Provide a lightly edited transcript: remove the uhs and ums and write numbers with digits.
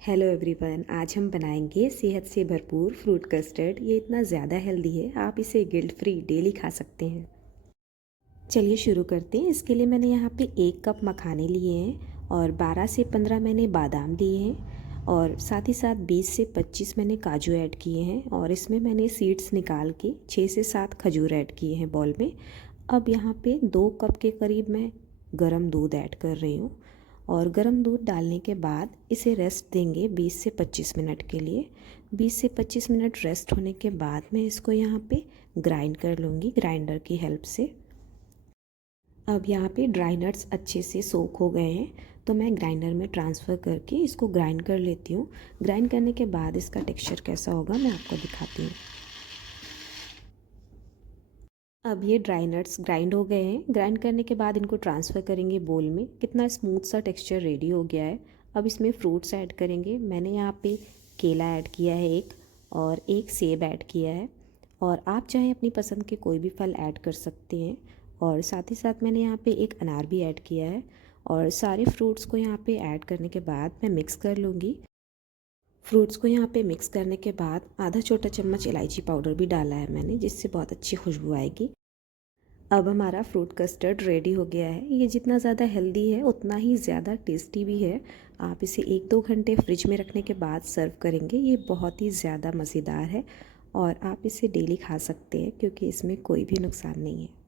Hello everyone, आज हम बनाएंगे सेहत से भरपूर फ्रूट कस्टर्ड। ये इतना ज़्यादा हेल्दी है, आप इसे गिल्ट फ्री डेली खा सकते हैं। चलिए शुरू करते हैं। इसके लिए मैंने यहाँ पे 1 कप मखाने लिए हैं और 12 से 15 मैंने बादाम लिए हैं और साथ ही साथ 20 से 25 मैंने काजू ऐड किए हैं और इसमें मैंने सीड्स निकाल के 6 से 7 खजूर ऐड किए हैं बॉल में। अब यहाँ पे 2 कप के करीब मैं गरम दूध ऐड कर रही हूँ और गरम दूध डालने के बाद इसे रेस्ट देंगे 20 से 25 मिनट के लिए। 20 से 25 मिनट रेस्ट होने के बाद मैं इसको यहाँ पे ग्राइंड कर लूँगी ग्राइंडर की हेल्प से। अब यहाँ पे ड्राई नट्स अच्छे से सोक हो गए हैं, तो मैं ग्राइंडर में ट्रांसफ़र करके इसको ग्राइंड कर लेती हूँ। ग्राइंड करने के बाद इसका टेक्सचर कैसा होगा मैं आपको दिखाती हूँ। अब ये ड्राई नट्स ग्राइंड हो गए हैं। ग्राइंड करने के बाद इनको ट्रांसफ़र करेंगे बोल में। कितना स्मूथ सा टेक्सचर रेडी हो गया है। अब इसमें फ्रूट्स ऐड करेंगे। मैंने यहाँ पे केला ऐड किया है एक, और एक सेब ऐड किया है, और आप चाहें अपनी पसंद के कोई भी फल ऐड कर सकते हैं। और साथ ही साथ मैंने यहाँ पे एक अनार भी ऐड किया है। और सारे फ्रूट्स को यहाँ पे ऐड करने के बाद मैं मिक्स कर लूँगी। फ्रूट्स को यहाँ पे मिक्स करने के बाद आधा छोटा चम्मच इलायची पाउडर भी डाला है मैंने, जिससे बहुत अच्छी खुशबू आएगी। अब हमारा फ्रूट कस्टर्ड रेडी हो गया है। ये जितना ज़्यादा हेल्दी है उतना ही ज़्यादा टेस्टी भी है। आप इसे 1-2 घंटे फ्रिज में रखने के बाद सर्व करेंगे। ये बहुत ही ज़्यादा मज़ेदार है और आप इसे डेली खा सकते हैं क्योंकि इसमें कोई भी नुकसान नहीं है।